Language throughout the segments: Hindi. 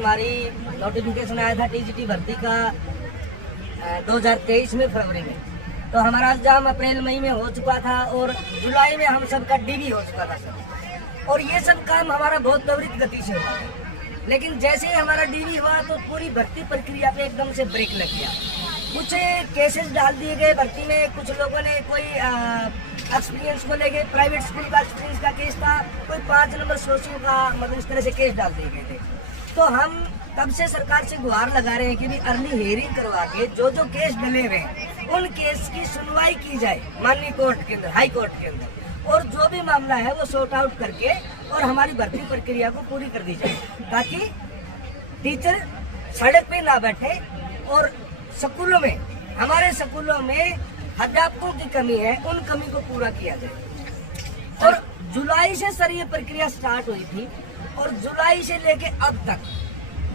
हमारी नोटिफिकेशन आया था टीजीटी भर्ती का 2023 में फरवरी में, तो हमारा एग्जाम अप्रैल मई में हो चुका था और जुलाई में हम सबका डीवी हो चुका था सर। और ये सब काम हमारा बहुत त्वरित गति से हुआ, लेकिन जैसे ही हमारा डीवी हुआ तो पूरी भर्ती प्रक्रिया पे एकदम से ब्रेक लग गया। कुछ केसेस डाल दिए गए भर्ती में, कुछ लोगों ने कोई एक्सपीरियंस को लेके प्राइवेट स्कूल का एक्सपीरियंस का केस था, कोई 5 नंबर सोशल का, मतलब इस तरह से केस डाल दिए गए थे। तो हम तब से सरकार से गुहार लगा रहे हैं कि भी अर्ली हियरिंग करवा के जो जो केस डले हुए हैं उन केस की सुनवाई की जाए माननीय कोर्ट के अंदर, हाई कोर्ट के अंदर, और जो भी मामला है वो सॉर्ट आउट करके और हमारी भर्ती प्रक्रिया को पूरी कर दी जाए, ताकि टीचर सड़क पे ना बैठे। और स्कूलों में, हमारे स्कूलों में अध्यापकों की कमी है, उन कमी को पूरा किया जाए। और जुलाई से सर ये प्रक्रिया स्टार्ट हुई थी और जुलाई से लेके अब तक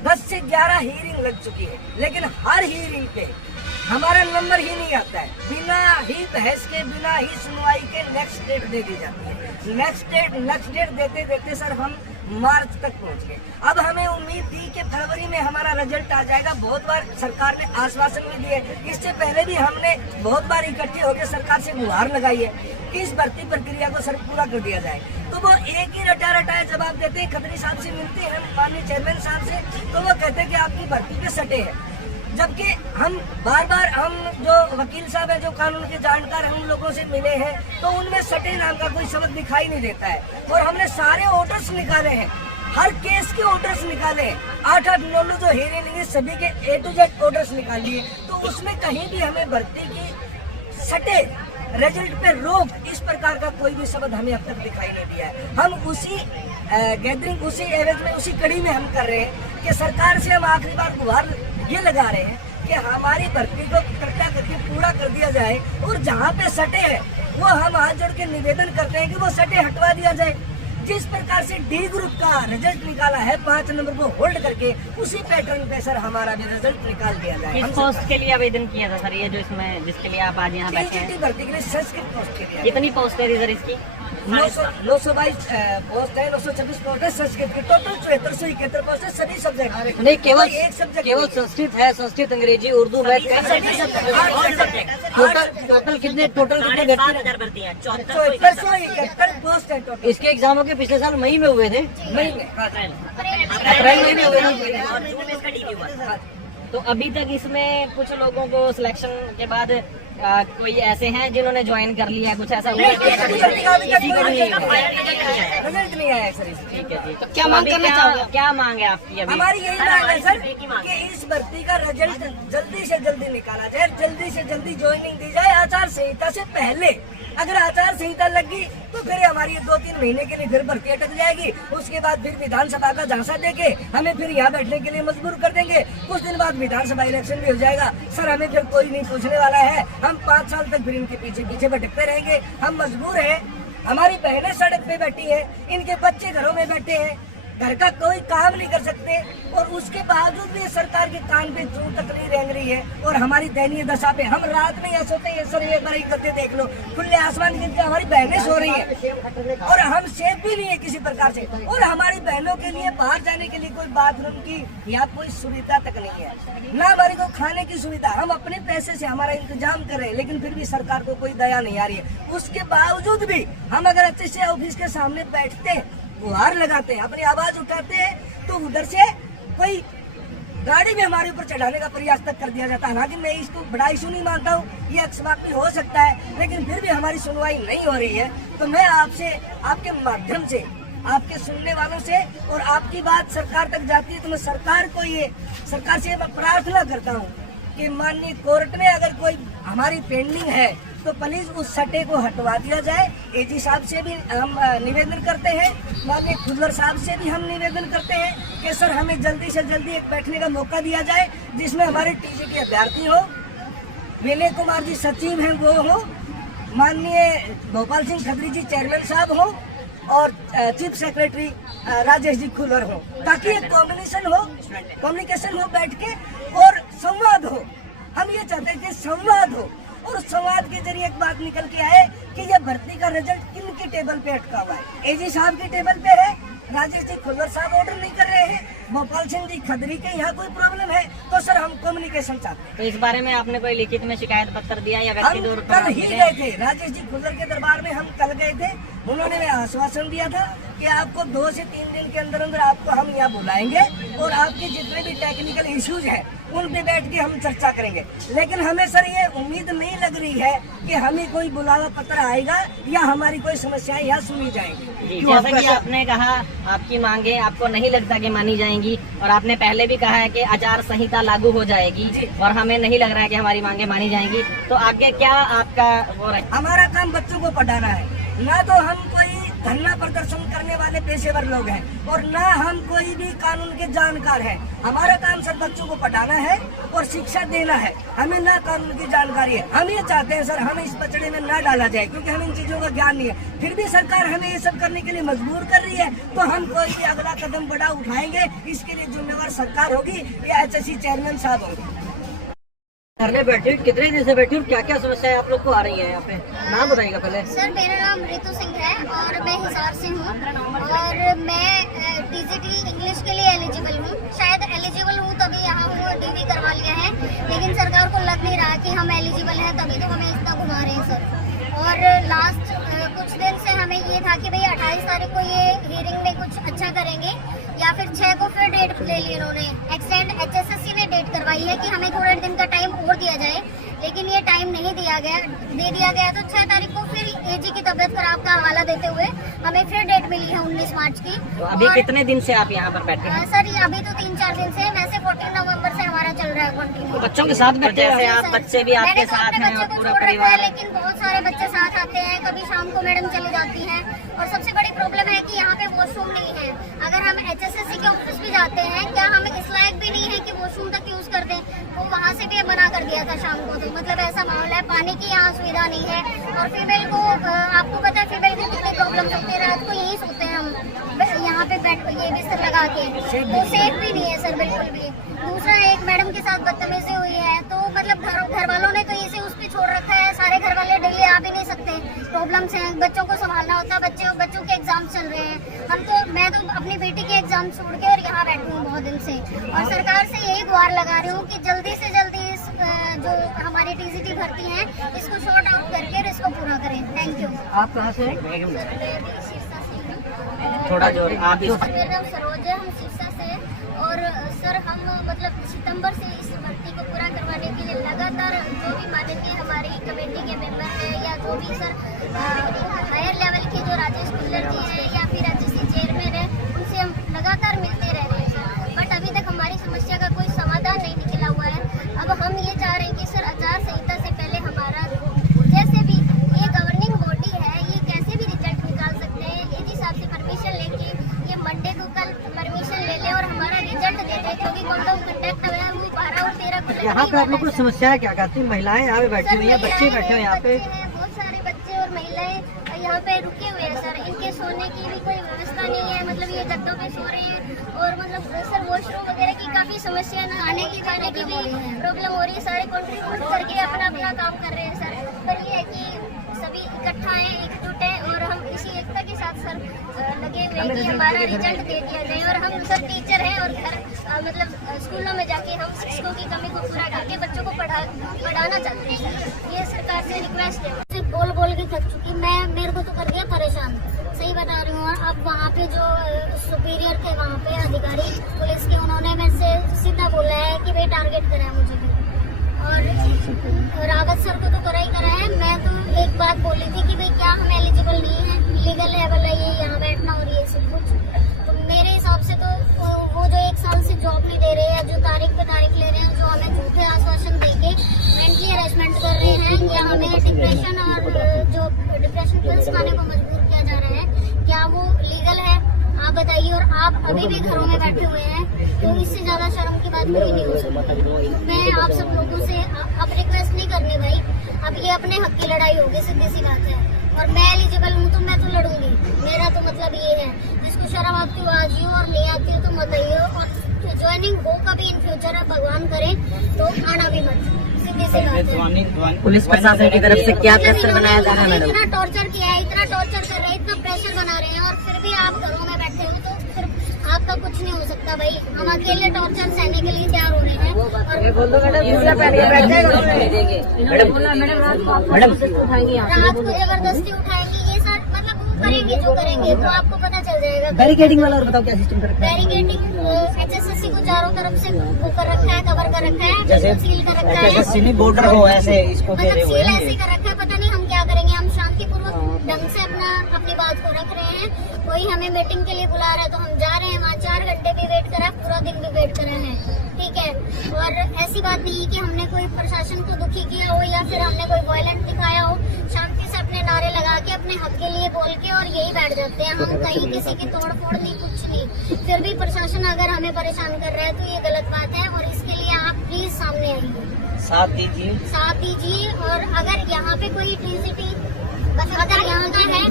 10 से 11 हियरिंग लग चुकी है, लेकिन हर हियरिंग पे हमारा नंबर ही नहीं आता है। बिना ही बहस के, बिना ही सुनवाई के नेक्स्ट डेट दे दी जाती है। नेक्स्ट डेट देते देते सर हम मार्च तक पहुंच गए। अब हमें उम्मीद थी कि फरवरी में हमारा रिजल्ट आ जाएगा। बहुत बार सरकार ने आश्वासन भी दिए, इससे पहले भी हमने बहुत बार इकट्ठे होकर सरकार से गुहार लगाई है कि इस भर्ती प्रक्रिया को सर पूरा कर दिया जाए। तो वो एक ही रटाया जवाब देते हैं। खत्री साहब से मिलते हैं माननीय चेयरमैन साहब से, तो वो कहते हैं कि आपकी भर्ती पे सटे है। जबकि हम बार हम जो वकील साहब है, जो कानून के जानकार, हम लोगों से मिले हैं, तो उनमें सटे नाम का कोई शब्द दिखाई नहीं देता है। और हमने सारे ऑर्डर्स निकाले हैं, हर केस के ऑर्डर्स निकाले हैं, 8 9 जो हियरिंग सभी के A to Z ऑर्डर्स निकाल लिए। तो उसमें कहीं भी हमें भर्ती की सटे रिजल्ट पे रोक, इस प्रकार का कोई भी शब्द हमें अब तक दिखाई नहीं दिया है। हम उसी गैदरिंग, उसी एवज में, उसी कड़ी में हम कर रहे हैं कि सरकार से हम आखिरी बार गुहार ये लगा रहे हैं कि हमारी भर्ती को कृपया करके पूरा कर दिया जाए, और जहाँ पे सटे है वो हम हाथ जोड़ के निवेदन करते हैं कि वो सटे हटवा दिया जाए। जिस प्रकार से डी ग्रुप का रिजल्ट निकाला है 5 नंबर को होल्ड करके, उसी पैटर्न पे सर हमारा भी रिजल्ट निकाल दिया जाए। किस पोस्ट के लिए आवेदन किया था सर, ये जो इसमें जिसके लिए आप आज यहाँ बैठे हैं? भर्ती के लिए संस्कृत पोस्ट के लिए। कितनी पोस्ट है सर इसकी? 922 पोस्ट है, 926 पोस्ट है संस्कृत की। टोटल 7471 पोस्ट है, सभी सब्जेक्ट। नहीं, केवल एक सब्जेक्ट, केवल संस्कृत है, संस्कृत, अंग्रेजी, उर्दू, मैथ, टोटल कितने 7,000 भर्ती है, 7471 पोस्ट है टोटल। इसके एग्जामों के पिछले साल मई में हुए थे, मई में, अप्रैल मई में हुए थे। और जून में इसका डीवी हुआ। तो अभी तक इसमें कुछ लोगों को सिलेक्शन के बाद कोई ऐसे हैं जिन्होंने ज्वाइन कर लिया है, कुछ ऐसा हुआ है? रिजल्ट नहीं आया सर। ठीक है जी, तो क्या मांग करना चाहोगे? क्या मांग है आपकी अभी? हमारी यही मांग है सर कि इस भर्ती का रिजल्ट जल्दी से जल्दी निकाला जाए, जल्दी से जल्दी ज्वाइनिंग दी जाए आचार संहिता से पहले। अगर आचार संहिता लगी तो फिर हमारी 2-3 महीने के लिए फिर भर्ती अटक जाएगी। उसके बाद फिर विधानसभा का झांसा देके हमें फिर यहाँ बैठने के लिए मजबूर कर देंगे। कुछ दिन बाद विधानसभा इलेक्शन भी हो जाएगा सर, हमें फिर कोई नहीं पूछने वाला है। हम 5 साल तक फिर इनके पीछे भटकते रहेंगे। हम मजबूर हैं, हमारी बहनें सड़क पे बैठी है, इनके बच्चे घरों में बैठे हैं, घर का कोई काम नहीं कर सकते, और उसके बावजूद भी सरकार के कान पे जू तक नहीं रेंग रही है। और हमारी दयनीय दशा पे हम रात में ऐसे सोते हैं सर, एक बार गद्दे देख लो, खुले आसमान के नीचे हमारी बहनें सो रही है और हम सेफ भी नहीं है किसी प्रकार से। और हमारी बहनों के लिए बाहर जाने के लिए कोई बाथरूम की या कोई सुविधा तक नहीं है, ना हमारी को खाने की सुविधा। हम अपने पैसे से हमारा इंतजाम कर रहे हैं, लेकिन फिर भी सरकार को कोई दया नहीं आ रही है। उसके बावजूद भी हम अगर अच्छे से ऑफिस के सामने बैठते हैं, गुहार लगाते हैं, अपनी आवाज उठाते हैं, तो उधर से कोई गाड़ी भी हमारे ऊपर चढ़ाने का प्रयास तक कर दिया जाता है। हालांकि मैं इसको बड़ा इशू नहीं मानता हूँ, ये अक्षमाप भी हो सकता है, लेकिन फिर भी हमारी सुनवाई नहीं हो रही है। तो मैं आपसे, आपके माध्यम से, आपके सुनने वालों से, और आपकी बात सरकार तक जाती है, तो मैं सरकार से मैं प्रार्थना करता हूँ कि माननीय कोर्ट में अगर कोई हमारी पेंडिंग है तो प्लीज उस सटे को हटवा दिया जाए। एजी साहब से भी हम निवेदन करते हैं, माननीय खुदर साहब से भी हम निवेदन करते हैं कि सर हमें जल्दी से जल्दी एक बैठने का मौका दिया जाए, जिसमें हमारे टीजीटी अभ्यर्थी हो, विनय कुमार जी सचिव हैं वो हो, माननीय गोपाल सिंह खत्री जी चेयरमैन साहब हो, और चीफ सेक्रेटरी राजेश जी खुलर हो, ताकि एक कम्युनिकेशन हो बैठ के, और संवाद हो। हम ये चाहते हैं कि संवाद हो, और संवाद के जरिए एक बात निकल के आए कि ये भर्ती का रिजल्ट किन की टेबल पे अटका हुआ है। एजी साहब की टेबल पे है, राजेश जी खुल्लर साहब ऑर्डर नहीं कर रहे हैं, भोपाल सिंह जी खदरी के यहाँ कोई प्रॉब्लम है तो सर हम कम्युनिकेशन चाहते हैं। तो इस बारे में आपने कोई लिखित में शिकायत पत्र दिया या व्यक्ति हम तौर कल पर ही गए थे राजेश जी खुल्लर के दरबार में, हम कल गए थे। उन्होंने हमें आश्वासन दिया था कि आपको 2 से 3 दिन के अंदर अंदर आपको हम यहाँ बुलाएंगे और आपके जितने भी टेक्निकल इश्यूज हैं उन पे बैठ के हम चर्चा करेंगे। लेकिन हमें सर ये उम्मीद नहीं लग रही है कि हमें कोई बुलावा पत्र आएगा या हमारी कोई समस्याएं यहाँ सुनी जाएंगी। जी, जैसा कि आपने कहा आपकी मांगे आपको नहीं लगता कि मानी जाएंगी और आपने पहले भी कहा है कि आचार संहिता लागू हो जाएगी और हमें नहीं लग रहा है कि हमारी मांगे मानी जाएंगी, तो आगे क्या आपका वो रहे? हमारा काम बच्चों को पढ़ाना है, ना तो हम कोई धरना प्रदर्शन करने वाले पेशेवर लोग हैं और ना हम कोई भी कानून के जानकार हैं। हमारा काम सर बच्चों को पढ़ाना है और शिक्षा देना है, हमें ना कानून की जानकारी है। हम ये चाहते हैं सर हमें इस पचड़े में ना डाला जाए क्योंकि हमें इन चीजों का ज्ञान नहीं है। फिर भी सरकार हमें ये सब करने के लिए मजबूर कर रही है तो हम कोई भी अगला कदम बड़ा उठाएंगे। इसके लिए जिम्मेवार सरकार होगी या HSC चेयरमैन साहब होंगे। धरने बैठे कितने दिन से बैठी क्या क्या समस्याएं आप लोग को आ रही है यहाँ पे? नाम बताइएगा पहले। सर मेरा नाम रितु सिंह है और मैं हिसार से हूँ और मैं TGT इंग्लिश के लिए एलिजिबल हूँ। शायद एलिजिबल हूँ तभी यहाँ हूँ, DV करवा लिया है, लेकिन सरकार को लग नहीं रहा कि हम एलिजिबल हैं, तभी तो हमें इतना घुमा रहे हैं सर। और लास्ट कुछ दिन से हमें ये था कि भाई 28 तारीख को ये हियरिंग में कुछ अच्छा करेंगे या फिर 6 को फिर डेट ले ली इन्होंने। एक्सटेंड HSSC ने डेट करवाई है कि हमें थोड़े दिन का टाइम और दिया जाए, लेकिन ये टाइम नहीं दिया गया। दे दिया गया तो 6 तारीख को फिर AG की तबीयत खराब का हवाला देते हुए हमें फिर डेट मिली है 19 मार्च की। तो अभी कितने दिन से आप यहाँ पर बैठे हैं? सर ये अभी तो 3-4 दिन से, वैसे 14 नवंबर से हमारा चल रहा है कंटिन्यू। बच्चों के साथ बैठे हैं आप, बच्चे भी आपके मैंने तो साथ अपने हैं और बच्चे को पूरा छोड़ रखा है, परिवार है। लेकिन बहुत सारे बच्चे साथ आते हैं। कभी शाम को मैडम चली जाती हैं और सबसे बड़ी प्रॉब्लम है कि यहाँ पे वॉशरूम नहीं है। अगर हम HSSC के ऑफिस भी जाते हैं, क्या हम इस लायक भी नहीं है कि वॉशरूम तक यूज कर दें, तो वहाँ से भी मना कर दिया था शाम को। तो मतलब ऐसा माहौल है, पानी की यहाँ सुविधा नहीं है। और फीमेल को आपको पता है फीमेल को कितनी प्रॉब्लम होती है, रात को यही सोते हैं हम यहाँ पे बेड ये बिस्तर लगा के, तो सेफ भी नहीं है सर बिल्कुल भी। दूसरा एक मैडम के साथ बदतमीजी हुई है, तो मतलब घर वालों ने तो इसे उस पे छोड़ रखा है। सारे घर वाले डेली आ भी नहीं सकते, प्रॉब्लम्स हैं, बच्चों को संभालना होता है, बच्चों के एग्जाम चल रहे हैं। मैं तो अपनी बेटी के एग्जाम छोड़ के और यहाँ बैठी हूँ बहुत दिन से, और सरकार से यही गुहार लगा रही हूँ कि जल्दी से जल्दी इस जो हमारी TGT भर्ती है इसको शॉर्ट आउट करके और इसको पूरा करें। Thank you. आप कहाँ से? सिरसा से हूँ। थोड़ा जोर आप इस मेरा नाम सरोज है, हम सिरसा से हैं। और सर हम मतलब सितंबर से इस भर्ती को पूरा करवाने के लिए लगातार जो भी माननीय हमारी कमेटी के मेंबर हैं या जो भी सर हायर लेवल के जो राजेश खुल्लर जी हैं या फिर HSC चेयरमैन है, उनसे हम लगातार मिलते रह रहे हैं सर, बट अभी तक हमारी समस्या का कोई समाधान नहीं निकला हुआ है। अब हम ये चाह रहे हैं कि सर आचार संहिता से पहले हमारा जैसे भी ये गवर्निंग बॉडी है, ये कैसे भी रिजल्ट निकाल सकते हैं। AG साहब से परमिशन लेके ये मंडे को कल परमिशन ले ले और हमारा रिजल्ट दे दे, क्योंकि कोड ऑफ कंडक्ट है वो 12 और 13 को यहाँ पे आप लोग को समस्या क्या कहती है? महिलाएं यहाँ पे बैठी हुई है, बच्चे बैठे हुए यहाँ पे, बहुत सारे बच्चे और महिलाएं यहाँ पे रुके हुए हैं सर। इनके सोने की भी कोई व्यवस्था नहीं है, मतलब ये गद्दों पे सो रहे हैं और मतलब सर वॉशरूम वगैरह की काफी समस्या है, नहाने की खाने की भी प्रॉब्लम हो रही है। सारे कंट्रीब्यूट करके अपना अपना काम कर रहे हैं सर, पर ये है कि सभी इकट्ठा हैं, एकजुट हैं और हम इसी एकता के साथ सर लगे हुए हैं कि हमारा रिजल्ट दे दिया जाए। और हम सर टीचर हैं और घर मतलब स्कूलों में जाके हम शिक्षकों की कमी को पूरा करके बच्चों को पढ़ाना चाहते हैं सर। ये सरकार से रिक्वेस्ट है। बोल के थक चुकी मैं, मेरे को तो कर दिया परेशान, सही बता रही हूँ। और अब वहाँ पे जो सुपीरियर थे वहाँ पे अधिकारी पुलिस के, उन्होंने मेरे से सीधा बोला है कि भाई टारगेट करा है मुझे भी, और रावत सर को तो करा ही करा है। मैं तो एक बात बोली थी कि भाई क्या हम एलिजिबल नहीं है, लीगल है भला ये यहाँ बैठना और ये सब कुछ। तो मेरे हिसाब से तो वो जो 1 साल से जॉब नहीं दे रहे हैं, जो तारीख पे तारीख ले रहे हैं, जो हमें झूठे आश्वासन देके मेंटली हरेसमेंट कर रहे हैं या हमें डिप्रेशन और जो डिप्रेशन पिल्स खाने को मजबूर किया जा रहा है, क्या वो लीगल है? आप बताइए। और आप अभी भी घरों में बैठे हुए हैं, तो इससे ज्यादा शर्म की बात कोई नहीं हो सकती। मैं आप सब लोगों से अब रिक्वेस्ट नहीं करनी भाई, अब ये अपने हक की लड़ाई होगी, सीधी सी बात है। और मैं एलिजिबल हूँ तो मैं तो लड़ूंगी, मेरा तो मतलब ये है। जिसको शर्म आती हो आज ही और नहीं आती हो तो मत आइए, और ज्वाइनिंग हो कभी इन फ्यूचर है भगवान करे तो आना भी मत, सीधी सी बात है। पुलिस प्रशासन की तरफ से क्या प्रेशर बनाया जा रहा है मैडम? इतना टॉर्चर किया है, इतना टॉर्चर कर रहे हैं, इतना प्रेशर बना रहे हैं, और फिर भी आप घरों में बैठे हो तो फिर आपका कुछ नहीं हो सकता भाई। हम अकेले टॉर्चर सहने के लिए तैयार हो रहे हैं। रात को जबरदस्ती उठाएंगे, ये सर मतलब करेंगे जो करेंगे, तो आपको पता चल जाएगा। बैरिकेडिंग वाला और बताओ क्या सिस्टम कर रखा है? बैरिकेडिंग HSSC को चारों तरफ से वो कर रखा है, कवर कर रखा है, सील कर रखा है, सिली बॉर्डर हो ऐसे इसको घेरे मतलब हुए सील हैं। ऐसे कर रखा है। पता नहीं हम क्या करेंगे। हम शांतिपूर्वक ढंग से अपनी बात को रख रहे हैं। कोई हमें मीटिंग के लिए बुला रहा है तो हम जा रहे हैं वहाँ। 4 घंटे भी वेट करा, पूरा दिन भी वेट करा है, ठीक है। और ऐसी बात नहीं कि हमने कोई प्रशासन को दुखी किया हो या फिर हमने कोई वायलेंट दिखाया हो। शांति से अपने नारे लगा के अपने हक के लिए बोल के और यही बैठ जाते हैं। हम कहीं किसी की तोड़ फोड़ नहीं, कुछ नहीं। फिर भी प्रशासन अगर हमें परेशान कर रहा है तो ये गलत बात है, और इसके लिए आप प्लीज सामने आइए, साथ दीजिए। और अगर यहाँ पे कोई टीसीटी अगर यहाँ का है,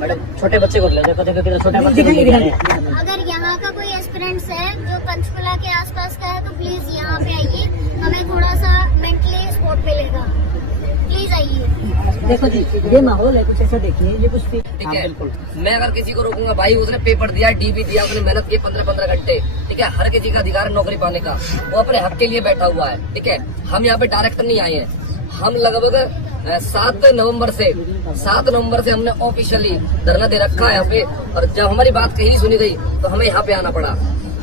मैडम छोटे बच्चे को ले जाओ, छोटे बच्चे को ले जाओ। अगर यहाँ का कोई एस्पिरेंट्स है जो पंचकुला के आसपास का है तो प्लीज यहाँ पे आइए। हमें थोड़ा सा मेंटली सपोर्ट मिलेगा, प्लीज आइए। देखो जी, ये माहौल है कुछ ऐसा, देखिए ये कुछ भी ठीक है। मैं अगर किसी को रोकूंगा, भाई उसने पेपर दिया, डीबी दिया, उसने मेहनत की 15-15 घंटे, ठीक है। हर किसी का अधिकार है नौकरी पाने का, वो अपने हक के लिए बैठा हुआ है, ठीक है। हम यहाँ पे डायरेक्ट नहीं आए हैं। हम लगभग 7 नवंबर से हमने ऑफिशियली धरना दे रखा है यहाँ पे, और जब हमारी बात कहीं नहीं सुनी गई तो हमें यहाँ पे आना पड़ा।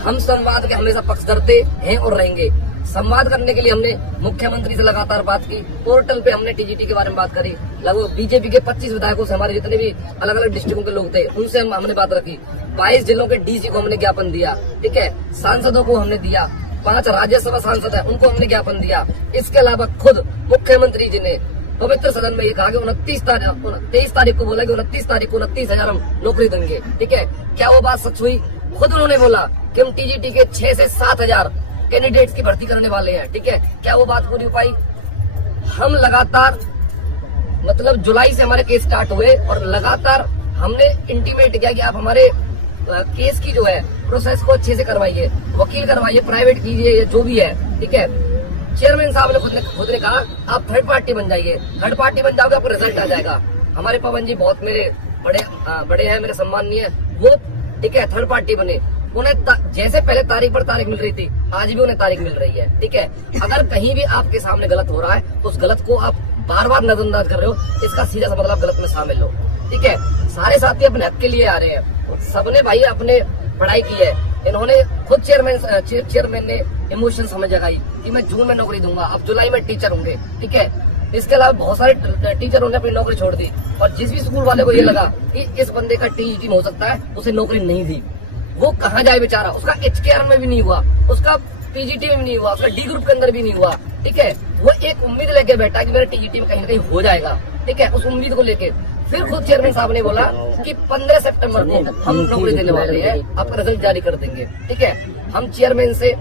हम संवाद के हमेशा पक्षधरते हैं और रहेंगे। संवाद करने के लिए हमने मुख्यमंत्री से लगातार बात की, पोर्टल पे हमने टीजीटी के बारे में बात करी। लगभग बीजेपी के 25 विधायकों से, हमारे जितने भी अलग अलग डिस्ट्रिक्टों के लोग थे उनसे हमने बात रखी। 22 जिलों के डीसी को हमने ज्ञापन दिया, ठीक है। सांसदों को हमने दिया, 5 राज्यसभा सांसद है उनको हमने ज्ञापन दिया। इसके अलावा खुद मुख्यमंत्री जी ने पवित्र सदन में ये कहा कि 23 तारीख को बोला कि 29 तारीख को 29,000 हम नौकरी देंगे, ठीक है। क्या वो बात सच हुई? खुद उन्होंने बोला कि हम टीजीटी के 6 से 7,000 कैंडिडेट्स की भर्ती करने वाले हैं, ठीक है। क्या वो बात पूरी हो पाई? हम लगातार मतलब जुलाई से हमारे केस स्टार्ट हुए और लगातार हमने इंटीमेट किया कि आप हमारे केस की जो है प्रोसेस को अच्छे से करवाइए, वकील करवाइए, प्राइवेट कीजिए, जो भी है, ठीक है। चेयरमैन साहब ने खुद ने कहा आप थर्ड पार्टी बन जाइए, थर्ड पार्टी बन जाओगे आपको रिजल्ट आ जाएगा। हमारे पवन जी बहुत मेरे बड़े हैं, मेरे सम्मानीय, वो ठीक है थर्ड पार्टी बने। उन्हें जैसे पहले तारीख पर तारीख मिल रही थी, आज भी उन्हें तारीख मिल रही है, ठीक है। अगर कहीं भी आपके सामने गलत हो रहा है तो उस गलत को आप बार बार नजरअंदाज कर रहे हो, इसका सीधा सा मतलब आप गलत में शामिल हो, ठीक है। सारे साथी अपने हक के लिए आ रहे हैं, सबने भाई अपने पढ़ाई की है। इन्होंने खुद चेयरमैन ने इमोशन समझ जगाई कि मैं जून में नौकरी दूंगा, अब जुलाई में टीचर होंगे, ठीक है। इसके अलावा बहुत सारे टीचरों ने अपनी नौकरी छोड़ दी, और जिस भी स्कूल वाले को ये लगा कि इस बंदे का टीईटी हो सकता है, उसे नौकरी नहीं दी। वो कहाँ जाए बेचारा? उसका HKR में भी नहीं हुआ, उसका PGT में भी नहीं हुआ, उसका D ग्रुप के अंदर भी नहीं हुआ, ठीक है। वो एक उम्मीद लेके बैठा कि मेरा TGT में कहीं ना कहीं हो जाएगा, ठीक है। उस उम्मीद को लेके फिर खुद चेयरमैन साहब ने बोला कि 15 सितंबर को हम नौकरी देने वाले हैं, आपका रिजल्ट जारी कर देंगे, ठीक है। हम चेयरमैन से